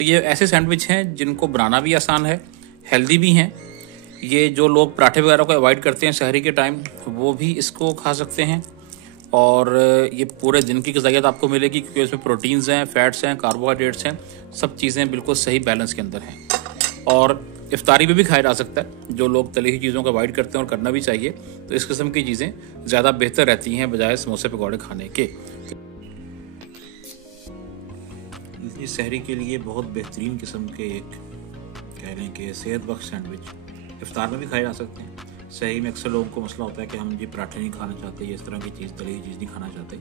ये ऐसे सैंडविच हैं जिनको बनाना भी आसान है, हेल्दी भी हैं। ये जो लोग पराठे वगैरह को अवॉइड करते हैं शहरी के टाइम, वो भी इसको खा सकते हैं। और ये पूरे दिन की ग़िज़ाइयत आपको मिलेगी क्योंकि इसमें प्रोटीन्स हैं, फैट्स हैं, कार्बोहाइड्रेट्स हैं, सब चीज़ें बिल्कुल सही बैलेंस के अंदर हैं। और इफ्तारी में भी खाया जा सकता है। जो लोग तली हुई चीज़ों को अवॉइड करते हैं और करना भी चाहिए, तो इस किस्म की चीज़ें ज़्यादा बेहतर रहती हैं बजाय समोसे पकौड़े खाने के। ये शहरी के लिए बहुत बेहतरीन किस्म के एक कह लें कि सेहत बख्श सैंडविच इफ्तार में भी खाए जा सकते हैं। शहरी में अक्सर लोगों को मसला होता है कि हम ये पराठे नहीं खाना चाहते, ये इस तरह की चीज़, तली हुई चीज़ नहीं खाना चाहते,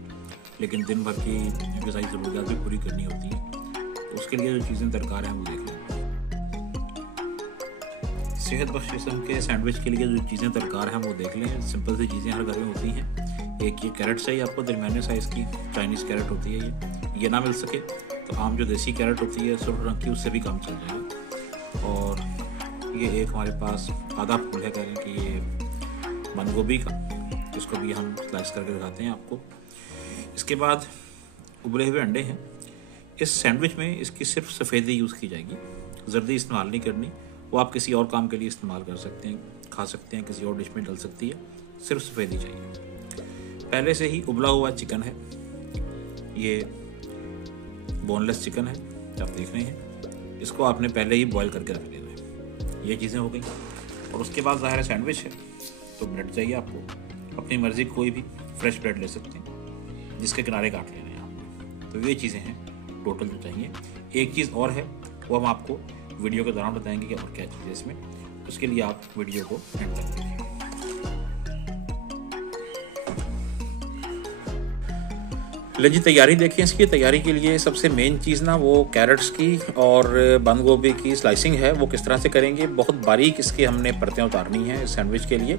लेकिन दिन भर की ग़िज़ाई ज़रूरियात भी पूरी करनी होती हैं। तो उसके लिए जो चीज़ें दरकार हैं वो देख लें। सेहत बख्श किस्म के सैंडविच के लिए जो चीज़ें दरकार हैं वो देख लें। सिंपल सी चीज़ें हर घर में होती हैं। एक ये कैरेट चाहिए आपको, दरमियाने साइज़ की चाइनीज़ कैरेट होती है। ये ना मिल सके तो आम जो देसी कैरेट होती है सुर्ख रंग की, उससे भी काम चल जाएगा। और ये एक हमारे पास आधा फूल है, कह रहे हैं कि ये बंद गोभी का, इसको भी हम स्लाइस करके दिखाते हैं आपको। इसके बाद उबले हुए अंडे हैं। इस सैंडविच में इसकी सिर्फ सफ़ेदी यूज़ की जाएगी, जर्दी इस्तेमाल नहीं करनी। वो आप किसी और काम के लिए इस्तेमाल कर सकते हैं, खा सकते हैं, किसी और डिश में डल सकती है, सिर्फ सफ़ेदी चाहिए। पहले से ही उबला हुआ चिकन है, ये बोनलेस चिकन है आप देख रहे हैं। इसको आपने पहले ही बॉईल करके रख लेना है। ये चीज़ें हो गई। और उसके बाद ज़ाहिर है सैंडविच है तो ब्रेड चाहिए आपको। अपनी मर्ज़ी कोई भी फ्रेश ब्रेड ले सकते हैं, जिसके किनारे काट लेने हैं आपने। तो ये चीज़ें हैं टोटल जो चाहिए। एक चीज़ और है, वो हम आपको वीडियो के दौरान बताएंगे कि और क्या चीज़ है इसमें। उसके लिए आप वीडियो को एंड तक देखिए। ले जी तैयारी देखिए। इसकी तैयारी के लिए सबसे मेन चीज़ ना वो कैरेट्स की और बंद गोभी की स्लाइसिंग है। वो किस तरह से करेंगे, बहुत बारीक इसकी हमने परतें उतारनी है इस सैंडविच के लिए।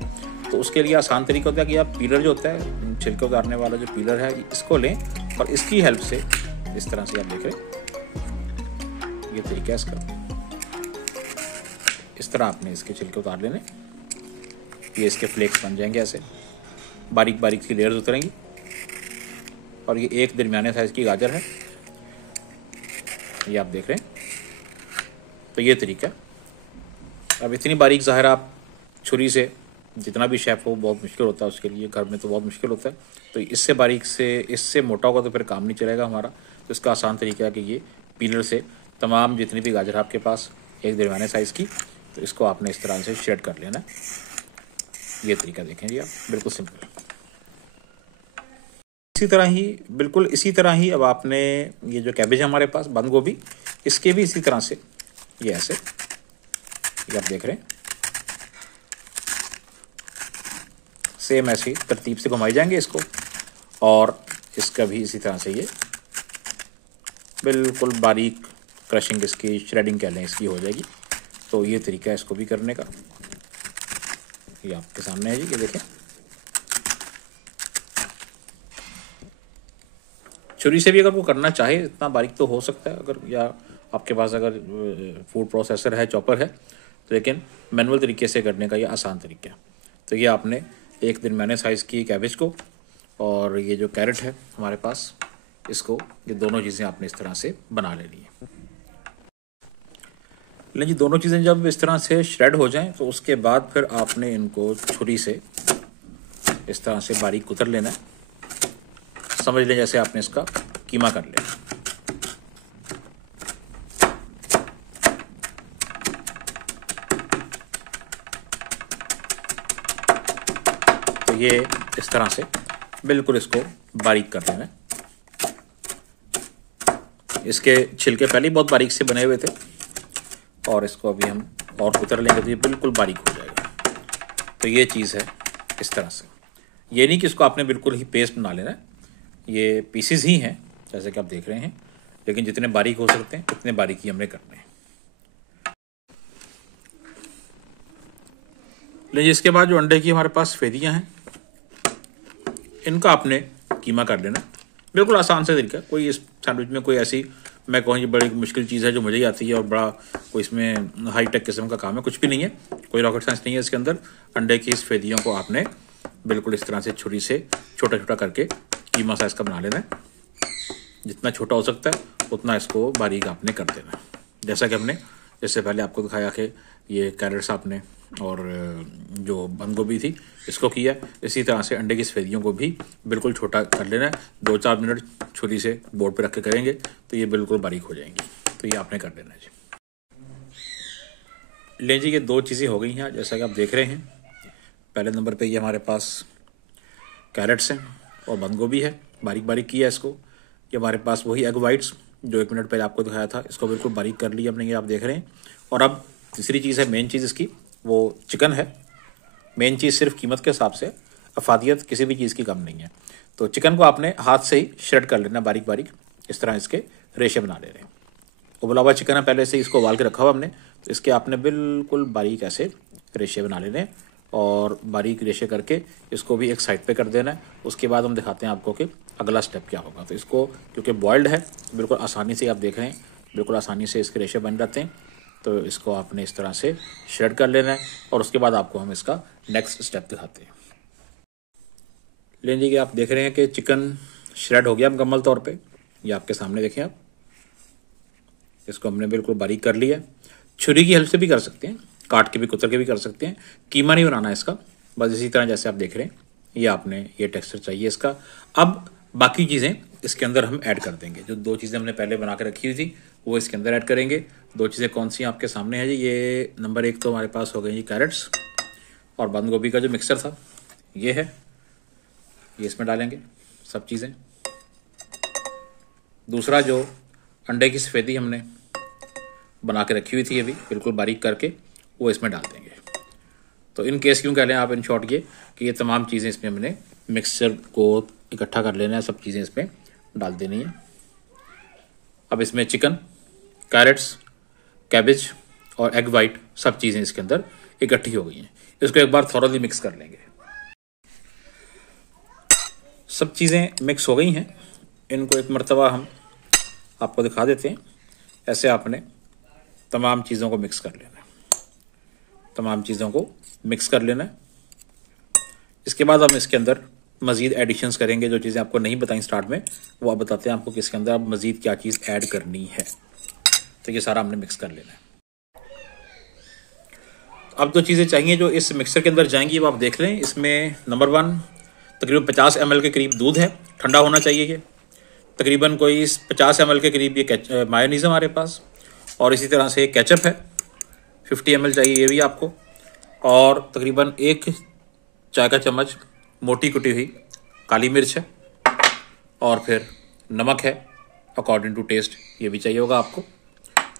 तो उसके लिए आसान तरीका होता है कि आप पीलर जो होता है, छिलके उतारने वाला जो पीलर है, इसको लें और इसकी हेल्प से इस तरह से आप देख रहे हैं, ये तरीका है इसका। इस तरह आपने इसके छिलके उतार लेने, ये इसके फ्लेक्स बन जाएंगे, ऐसे बारीक बारीक सी लेयर्स उतरेंगी। और ये एक दरमियाने साइज़ की गाजर है, ये आप देख रहे हैं। तो ये तरीका। अब इतनी बारीक ज़ाहिर आप छुरी से, जितना भी शेफ़ हो बहुत मुश्किल होता है उसके लिए, घर में तो बहुत मुश्किल होता है। तो इससे बारीक से, इससे मोटा होगा तो फिर काम नहीं चलेगा हमारा। तो इसका आसान तरीका है कि ये पीलर से तमाम जितनी भी गाजर आपके पास एक दरमियाने साइज़ की, तो इसको आपने इस तरह से शेड कर लेना। ये तरीका देखें जी आप, बिल्कुल सिंपल। इसी तरह ही, बिल्कुल इसी तरह ही अब आपने ये जो कैबेज है हमारे पास, बंद गोभी, इसके भी इसी तरह से ये ऐसे, ये आप देख रहे हैं, सेम ऐसी तरतीब से घुमाई जाएंगे इसको। और इसका भी इसी तरह से ये बिल्कुल बारीक क्रशिंग, इसकी श्रेडिंग कह लें, इसकी हो जाएगी। तो ये तरीका है इसको भी करने का, ये आपके सामने है जी, ये देखें। छुरी से भी अगर वो करना चाहे इतना बारीक तो हो सकता है, अगर या आपके पास अगर फूड प्रोसेसर है, चॉपर है, तो लेकिन मैनुअल तरीके से करने का ये आसान तरीका है। तो ये आपने एक दरमियाने साइज़ की कैबेज को और ये जो कैरेट है हमारे पास, इसको, ये दोनों चीज़ें आपने इस तरह से बना लेनी है। लेकिन जी दोनों चीज़ें जब इस तरह से श्रेड हो जाएं तो उसके बाद फिर आपने इनको छुरी से इस तरह से बारीक कुतर लेना है। समझ लें जैसे आपने इसका कीमा कर लिया। तो ये इस तरह से बिल्कुल इसको बारीक कर लेना है। इसके छिलके पहले ही बहुत बारीक से बने हुए थे और इसको अभी हम और कुतर लेंगे तो ये बिल्कुल बारीक हो जाएगा। तो ये चीज़ है इस तरह से। ये नहीं कि इसको आपने बिल्कुल ही पेस्ट बना लेना है, ये पीसेस ही हैं जैसे कि आप देख रहे हैं, लेकिन जितने बारीक हो सकते हैं उतने बारीक ही हमने करने हैं। लेकिन इसके बाद जो अंडे की हमारे पास सफेदियाँ हैं, इनका आपने कीमा कर लेना। बिल्कुल आसान से तरीका, कोई इस सैंडविच में कोई ऐसी मैं कहूँ ये बड़ी मुश्किल चीज़ है जो मुझे ही आती है और बड़ा कोई इसमें हाई टेक किस्म का काम है, कुछ भी नहीं है, कोई रॉकेट साइंस नहीं है इसके अंदर। अंडे की सफेदियों को आपने बिल्कुल इस तरह से छुरी से छोटा छोटा करके कीमा साइज़ का बना लेना है। जितना छोटा हो सकता है उतना इसको बारीक आपने कर देना है। जैसा कि हमने इससे पहले आपको दिखाया कि ये कैरेट्स आपने और जो बंद गोभी थी इसको किया, इसी तरह से अंडे की सफेदियों को भी बिल्कुल छोटा कर लेना है। 2-4 मिनट छुरी से बोर्ड पे रख के करेंगे तो ये बिल्कुल बारीक हो जाएंगी। तो ये आपने कर लेना है जी। ले जी, ये 2 चीज़ें हो गई हैं जैसा कि आप देख रहे हैं। पहले नंबर पे ये हमारे पास कैरेट्स हैं और बंद गोभी है, बारीक बारीक किया इसको। ये हमारे पास वही एग वाइट्स जो 1 मिनट पहले आपको दिखाया था, इसको बिल्कुल बारीक कर लिया हमने, ये आप देख रहे हैं। और अब तीसरी चीज़ है, मेन चीज़ इसकी, वो चिकन है। मेन चीज़ सिर्फ कीमत के हिसाब से अफादियत किसी भी चीज़ की कम नहीं है। तो चिकन को आपने हाथ से ही श्रेड कर लेना बारीक बारीक, इस तरह इसके रेशे बना ले रहे हैं। उबला हुआ चिकन है, पहले से इसको उबाल के रखा हुआ हमने, तो इसके आपने बिल्कुल बारीक ऐसे रेशे बना लेने हैं और बारीक रेशे करके इसको भी एक साइड पे कर देना है। उसके बाद हम दिखाते हैं आपको कि अगला स्टेप क्या होगा। तो इसको क्योंकि बॉइल्ड है बिल्कुल आसानी से आप देख रहे हैं, बिल्कुल आसानी से इसके रेशे बन जाते हैं। तो इसको आपने इस तरह से श्रेड कर लेना है और उसके बाद आपको हम इसका नेक्स्ट स्टेप दिखाते हैं। लेकिन आप देख रहे हैं कि चिकन श्रेड हो गया मुकम्मल तौर पे, ये आपके सामने देखें आप। इसको हमने बिल्कुल बारीक कर लिया। छुरी की हेल्प से भी कर सकते हैं, काट के भी कुतर के भी कर सकते हैं। कीमा नहीं बनाना है इसका, बस इसी तरह जैसे आप देख रहे हैं ये आपने ये टेक्सचर चाहिए इसका। अब बाकी चीज़ें इसके अंदर हम ऐड कर देंगे। जो 2 चीज़ें हमने पहले बना के रखी हुई थी वो इसके अंदर ऐड करेंगे। 2 चीज़ें कौन सी आपके सामने है जी। ये नंबर 1 तो हमारे पास हो गई जी कैरेट्स और बंद गोभी का जो मिक्सर था ये है, ये इसमें डालेंगे सब चीज़ें। दूसरा जो अंडे की सफ़ेदी हमने बना के रखी हुई थी अभी बिल्कुल बारीक करके, वो इसमें डाल देंगे। तो इन केस क्यों कह लें आप इन शॉर्ट ये कि ये तमाम चीज़ें इसमें हमने मिक्सचर को इकट्ठा कर लेना है, सब चीज़ें इसमें डाल देनी है। अब इसमें चिकन, कैरेट्स, कैबेज और एग वाइट सब चीज़ें इसके अंदर इकट्ठी हो गई हैं। इसको एक बार थॉरोली मिक्स कर लेंगे। सब चीज़ें मिक्स हो गई हैं, इनको एक मर्तबा हम आपको दिखा देते हैं। ऐसे आपने तमाम चीज़ों को मिक्स कर लेना है, तमाम चीज़ों को मिक्स कर लेना है। इसके बाद हम इसके अंदर मज़ीद एडिशंस करेंगे। जो चीज़ें आपको नहीं बताई स्टार्ट में वो आप बताते हैं आपको कि इसके अंदर अब मज़ीद क्या चीज़ ऐड करनी है। तो ये सारा हमने मिक्स कर लेना है। अब 2 चीज़ें चाहिए जो इस मिक्सर के अंदर जाएंगी वो आप देख लें। इसमें नंबर 1 तकरीबन 50 ml के करीब दूध है, ठंडा होना चाहिए ये। तकरीबन कोई 50 ml के करीब ये मायोनीज़ हमारे पास, और इसी तरह से केचप है 50 ml चाहिए ये भी आपको, और तकरीबन 1 चाय का चम्मच मोटी कुटी हुई काली मिर्च है, और फिर नमक है अकॉर्डिंग टू टेस्ट, ये भी चाहिए होगा आपको।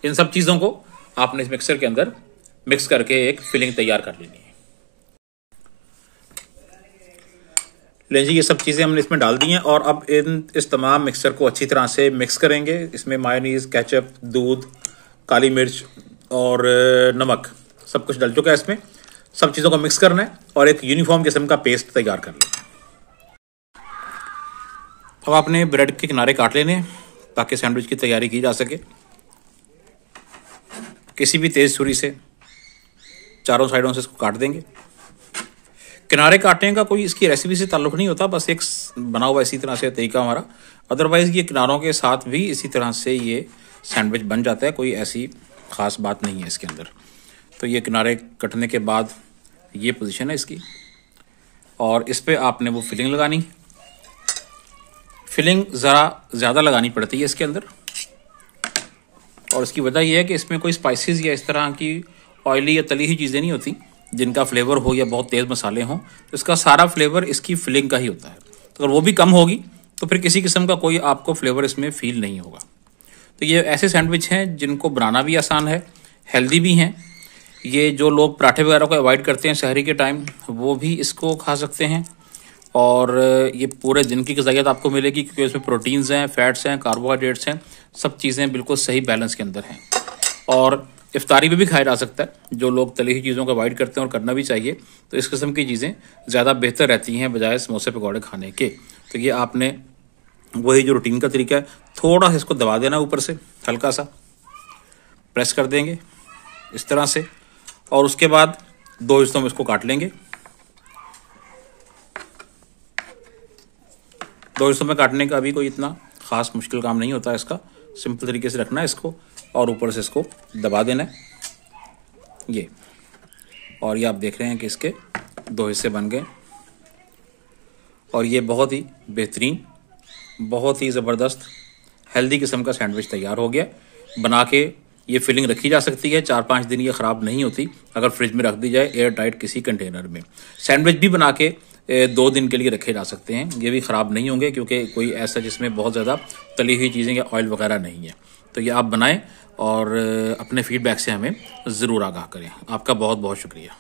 इन सब चीज़ों को आपने इस मिक्सर के अंदर मिक्स करके एक फिलिंग तैयार कर लेनी है। ले जी, ये सब चीज़ें हमने इसमें डाल दी हैं और अब इस तमाम मिक्सर को अच्छी तरह से मिक्स करेंगे। इसमें मायोनीज़, केचप, दूध, काली मिर्च और नमक सब कुछ डल चुका है। इसमें सब चीज़ों को मिक्स करना है और एक यूनिफॉर्म किस्म का पेस्ट तैयार कर लेना है। अब आपने ब्रेड के किनारे काट लेने हैं ताकि सैंडविच की तैयारी की जा सके। किसी भी तेज़ छुरी से चारों साइडों से इसको काट देंगे। किनारे काटने का कोई इसकी रेसिपी से ताल्लुक़ नहीं होता, बस एक बना हुआ इसी तरह से तरीका हमारा। अदरवाइज़ ये किनारों के साथ भी इसी तरह से ये सैंडविच बन जाता है, कोई ऐसी ख़ास बात नहीं है इसके अंदर। तो ये किनारे कटने के बाद ये पोजीशन है इसकी, और इस पर आपने वो फिलिंग लगानी। फिलिंग ज़रा ज़्यादा लगानी पड़ती है इसके अंदर, और इसकी वजह यह है कि इसमें कोई स्पाइसेस या इस तरह की ऑयली या तली हुई चीज़ें नहीं होती जिनका फ्लेवर हो या बहुत तेज़ मसाले हों। तो इसका सारा फ्लेवर इसकी फिलिंग का ही होता है। तो अगर वो भी कम होगी तो फिर किसी किस्म का कोई आपको फ्लेवर इसमें फील नहीं होगा। तो ये ऐसे सैंडविच हैं जिनको बनाना भी आसान है, हेल्दी भी हैं। ये जो लोग पराठे वगैरह को अवॉइड करते हैं सहरी के टाइम, वो भी इसको खा सकते हैं, और ये पूरे दिन की ग़िज़ाइयत आपको मिलेगी क्योंकि इसमें प्रोटीन्स हैं, फैट्स हैं, कार्बोहाइड्रेट्स हैं, सब चीज़ें बिल्कुल सही बैलेंस के अंदर हैं। और इफ्तारी में भी खाया जा सकता है। जो लोग तली हुई चीज़ों को अवॉइड करते हैं और करना भी चाहिए, तो इस किस्म की चीज़ें ज़्यादा बेहतर रहती हैं बजाय समोसे पकौड़े खाने के। तो ये आपने वही जो रूटीन का तरीका है, थोड़ा सा इसको दबा देना ऊपर से, हल्का सा प्रेस कर देंगे इस तरह से, और उसके बाद 2 हिस्सों में इसको काट लेंगे। 2 हिस्सों में काटने का भी कोई इतना ख़ास मुश्किल काम नहीं होता है इसका, सिंपल तरीके से रखना है इसको और ऊपर से इसको दबा देना है ये। और ये आप देख रहे हैं कि इसके 2 हिस्से बन गए और ये बहुत ही बेहतरीन, बहुत ही ज़बरदस्त हेल्दी किस्म का सैंडविच तैयार हो गया। बना के ये फिलिंग रखी जा सकती है, 4-5 दिन ये ख़राब नहीं होती अगर फ्रिज में रख दी जाए एयर टाइट किसी कंटेनर में। सैंडविच भी बना के 2 दिन के लिए रखे जा सकते हैं, ये भी ख़राब नहीं होंगे क्योंकि कोई ऐसा जिसमें बहुत ज़्यादा तली हुई चीज़ें या ऑयल वगैरह नहीं है। तो ये आप बनाएं और अपने फीडबैक से हमें ज़रूर आगाह करें। आपका बहुत बहुत शुक्रिया।